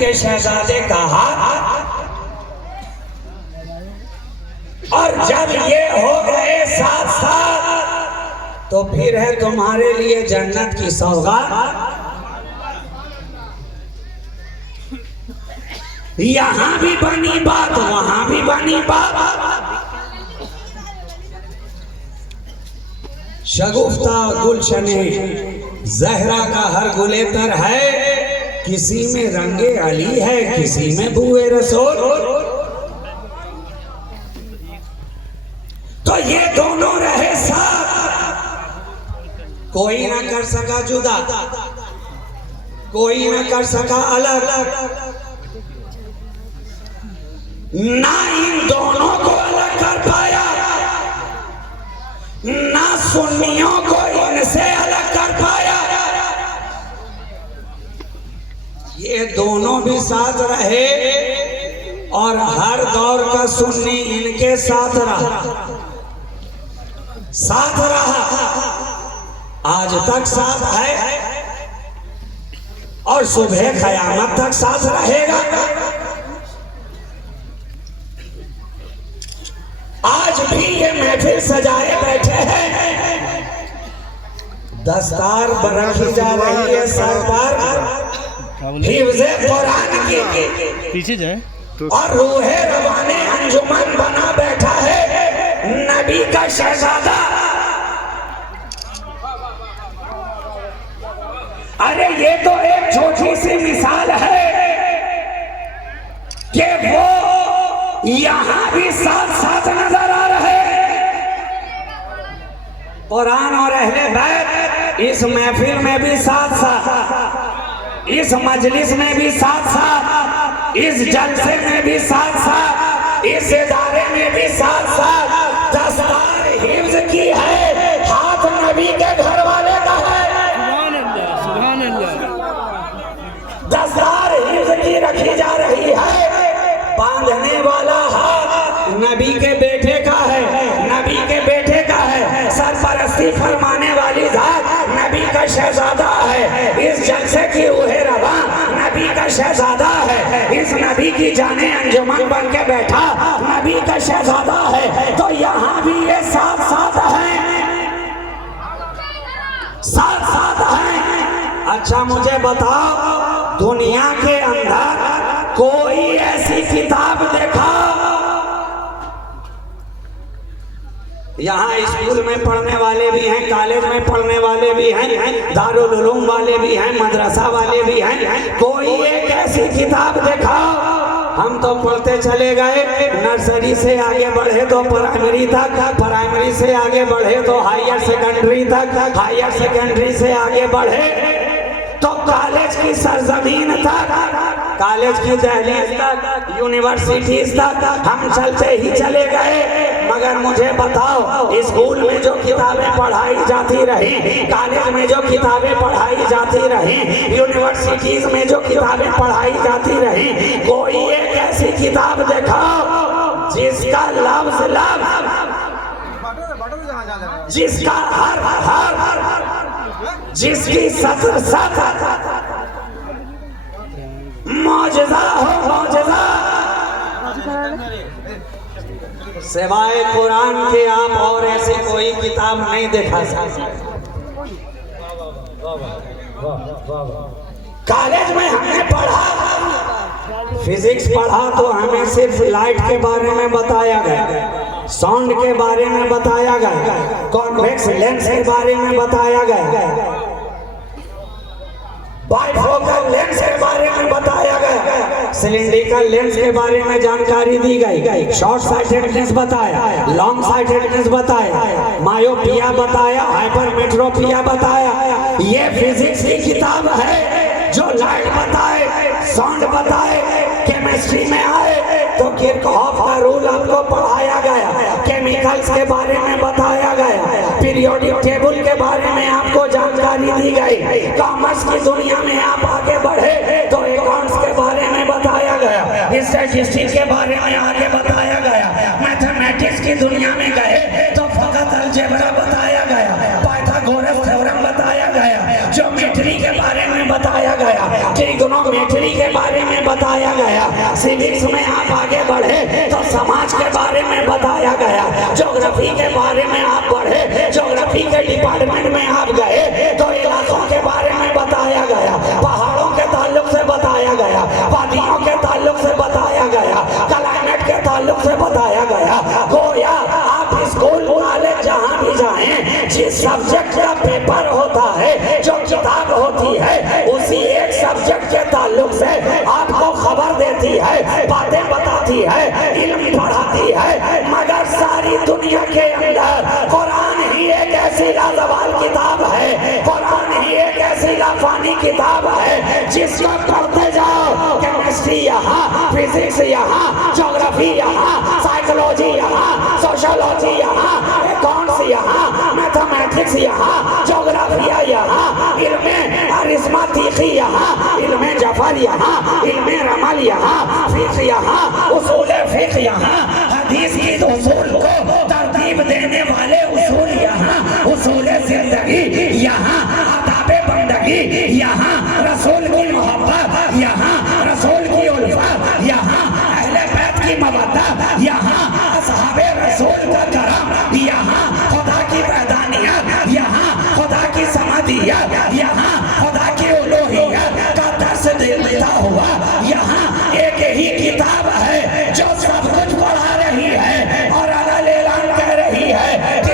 के शहजादे का हाथ, और जब ये हो गए साथ साथ तो फिर है तुम्हारे लिए जन्नत की सौगात। यहां भी बनी बात, वहां भी बनी बात। शगुफ्ता गुलशने जहरा का हर गुलेतर है, किसी में रंगे अली है, किसी में बुए रसूल। तो ये दोनों रहे साथ, कोई ना कर सका जुदा, कोई ना कर सका अलग, ना इन दोनों को अलग कर पाया, ना सुन्नियों को इनसे अलग कर पाया। ये दोनों भी साथ रहे और हर दौर का सुन्नी इनके साथ रहा, साथ रहा, आज तक साथ है और सुबह क़यामत तक साथ रहेगा। आज भी ये महफिल सजाए बैठे हैं, दस्तार रखी जा रही है सर पर, हिफ्ज़े कुरान की पीछे जाए और रूहे रवाने अंजुमन बना बैठा है नबी का शहजादा। अरे ये तो एक छोटी सी मिसाल है कि वो यहां भी साथ साथ नजर आ रहे हैं। कुरान और अहले बैत इस महफिल में भी साथ साथ, इस मजलिस में भी साथ साथ, इस जलसे में भी साथ साथ, इस इदारे में भी साथ साथ। दस्तार हिफ्ज़ की है, हाथ नबी के घर वाले का है। सुभान अल्लाह। दस्तार हिफ्ज़ की रखी जा रही है, बांधने वाला हाथ नबी के बेटे का है, नबी के बेटे का है। सरपरस्ती फरमाने वाली जात नबी का शहजादा है। इस जलसे की रूहे रवा नबी का शहजादा है। इस नबी की जाने अंजुमन बन के बैठा नबी का शहजादा है। तो यहाँ भी ये साथ साथ हैं, साथ साथ हैं। अच्छा मुझे बताओ, दुनिया के अंदर कोई ऐसी किताब देखा? यहाँ स्कूल में पढ़ने वाले भी हैं, कॉलेज में पढ़ने वाले भी हैं, दारुल उलूम वाले भी हैं, मदरसा वाले भी हैं। कोई एक ऐसी किताब देखा? हम तो पढ़ते चले गए, नर्सरी से आगे बढ़े तो प्राइमरी तक, प्राइमरी से आगे बढ़े तो हायर सेकेंडरी तक, हायर सेकेंडरी से आगे बढ़े तो कॉलेज की सरजमीन तक, कॉलेज की दहलीज तक, यूनिवर्सिटीज तक हम चलते ही चले गए। मगर मुझे बताओ, स्कूल में जो किताबें पढ़ाई जाती रही, कॉलेज में जो किताबें पढ़ाई जाती रही, यूनिवर्सिटीज में जो किताबें पढ़ाई जाती रही, कोई एक ऐसी किताब दिखाओ जिसका लफ्ज लफ्ज, जिसका हर जिसकी सतर सतर मौजज़ा हो, मौजज़ा। सिवाय कुरान के आप और ऐसी कोई किताब नहीं दिखा सकते। कॉलेज में हमने पढ़ा, फिजिक्स पढ़ा तो हमें सिर्फ लाइट के बारे में बताया गया, साउंड के बारे में बताया गया, कॉन्वेक्स लेंस के बारे में बताया गया, बाइफोकल लेंस के बारे में बताया गया, सिलिंड्रिकल लेंस के बारे में जानकारी दी गई, शॉर्ट साइटेडनेस बताया, लॉन्ग साइटेडनेस बताया, मायोपिया बताया, हाइपरमेट्रोपिया बताया। ये फिजिक्स की किताब है जो लाइट बताए, साउंड बताए। केमिस्ट्री में आए तो किरचॉफ का रूल आपको पढ़ाया गया, केमिकल्स के बारे में बताया गया, पीरियोडिक टेबल के बारे में आपको जानकारी दी गई। कॉमर्स की दुनिया में आप आगे बढ़े तो अकाउंट्स के बारे में बताया गया, स्टैटिस्टिक्स के बारे में आगे बताया गया, मैथमेटिक्स की दुनिया में गए तो फकत अलजेब्रा बताया गया, पाइथागोरस थ्योरम बताया गया, ज्योमेट्री के बारे में बताया गया, ट्रिगोनोमेट्री के बारे बारे में बताया गया, सिविक्स में आप आगे बढ़े तो समाज के बारे में बताया गया, ज्योग्राफी के बारे में आप बढ़े, ज्योग्राफी के डिपार्टमेंट में आप गए तो इलाकों के बारे में बताया गया, पहाड़ों के ताल्लुक से बताया गया, वादियों के ताल्लुक से बताया गया, क्लाइमेट के ताल्लुक से बताया गया। गोया आप स्कूल कॉलेज जहाँ भी जाएं, जिस सब्जेक्ट का पेपर होता है, जो किताब होती है, उसी एक सब्जेक्ट के ताल्लुक से आपको खबर देती है, बातें बताती है, इल्म पढ़ाती है। मगर सारी दुनिया के अंदर कुरान ही एक ऐसी लाजवाब किताब है, कुरान ही एक ऐसी लाफानी किताब है जिसको पढ़ते जाओ, केमिस्ट्री यहाँ, फिजिक्स यहाँ, ज्योग्राफी यहाँ, साइकोलॉजी यहाँ, सोशियोलॉजी यहाँ, अकाउंट्स यहाँ, मैथमेटिक्स यहाँ, ज्योग्राफिया यहाँ, इल्मे अरिस्मातिकी यहाँ, इल्मे जफर यहाँ, इल्मे रमल यहाँ, फिक्र यहाँ, उसूल फिक्र यहाँ, हदीस की उसूल को तरतीब देने वाले उसूल यहाँ, उसूल जिंदगी यहाँ, आदाब बंदगी यहाँ, रसूल की मोहब्बत यहाँ, रसूल की उल्फत यहाँ, अहले बैत की मवद्दत यहाँ, असहाबे रसूल का करम यहाँ, खुदा की पैदानियत यहाँ, खुदा की समादियत यहाँ, खुदा की उलूहियत का दर्स देता हुआ यहाँ एक ही किताब है जो सब कुछ पढ़ा रही है और अलग कह रही है कि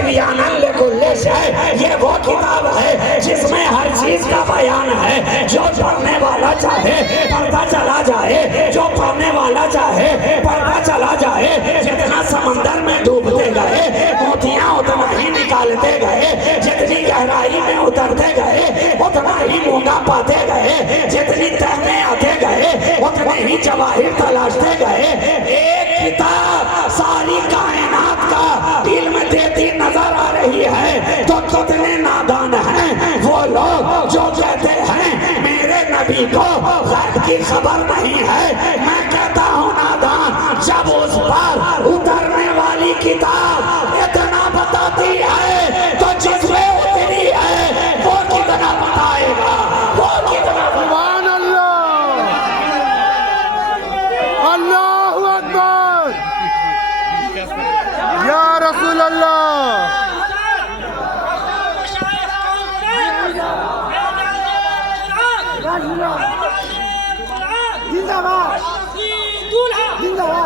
ये वो किताब है जिसमें हर चीज का बयान है। जो पढ़ने वाला चाहे पढ़ता चला जाए, जो पढ़ने वाला चाहे पढ़ता चला जाए। जितना समंदर में डूबते गए मोतियां उतना ही निकालते गए, जितनी गहराई में उतरते गए उतना ही मूंगा पाते गए, जितनी तह में आते गए उतने ही जवाहिर तलाशते गए। एक किताब सारी कायनात का इल्म देती नजर आ रही है। तो कितने नादान हैं वो लोग जो कहते हैं मेरे नबी को गैब की खबर नहीं है। मैं कहता हूँ नादान जब उस पर उतरने वाली किताब इतना बताती है तो जिसमें उतरी है वो कितना बताएगा, वो कितना। सुभान अल्लाह, अल्लाहु अकबर, या रसूल अल्लाह। जिंदाबाद, जिंदाबाद।